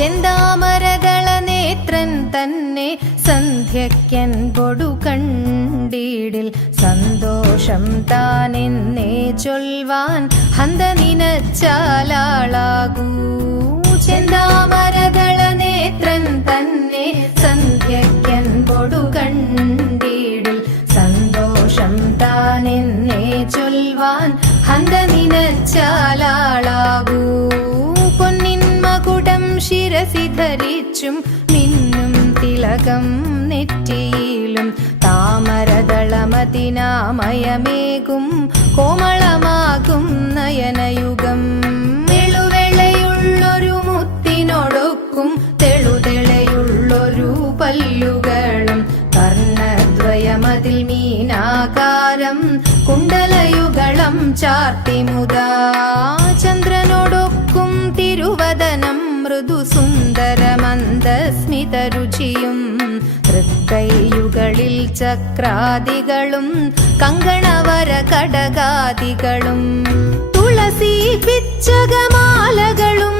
ചെന്താമരദള നേത്രൻ തന്നെ സന്ധ്യയ്ക്കൻ പൊടു കണ്ടീടിൽ സന്തോഷം താനെന്നേ ചൊൽവാൻ ഹന്ത നിനച്ചാലാളാകൂ. ചെന്താമരദള നേത്രൻ തന്നെ സന്ധ്യയ്ക്കൻ പൊടു കണ്ടീടിൽ സന്തോഷം താനെന്നേ ചൊൽവാൻ ഹന്ത നിനച്ചാലാളാകൂ. പൊന്നിൻ മകുടം ശിരസി ധരിച്ചും മിന്നും തിലകം നെറ്റിയിലും താമരദളമതിനാമയമേകും കോമളമാകും നയനയുഗം. വെളുവെളയുള്ളൊരു മുത്തിനോടൊക്കും തെളുതെളയുള്ളൊരു പല്ലുകളും കർണദ്വയമതിൽ മീനാകാരം കുണ്ടലയുഗളം ചാർത്തിമുദാ. ചന്ദ്രനോടൊക്കും തിരുവദനം മൃദു സുന്ദരമന്ദസ്മിതരുചിയും തൃക്കൈയുകളിൽ ചക്രാദികളും കങ്കണവര കടകാദികളും തുളസി പിച്ചകമാലകളും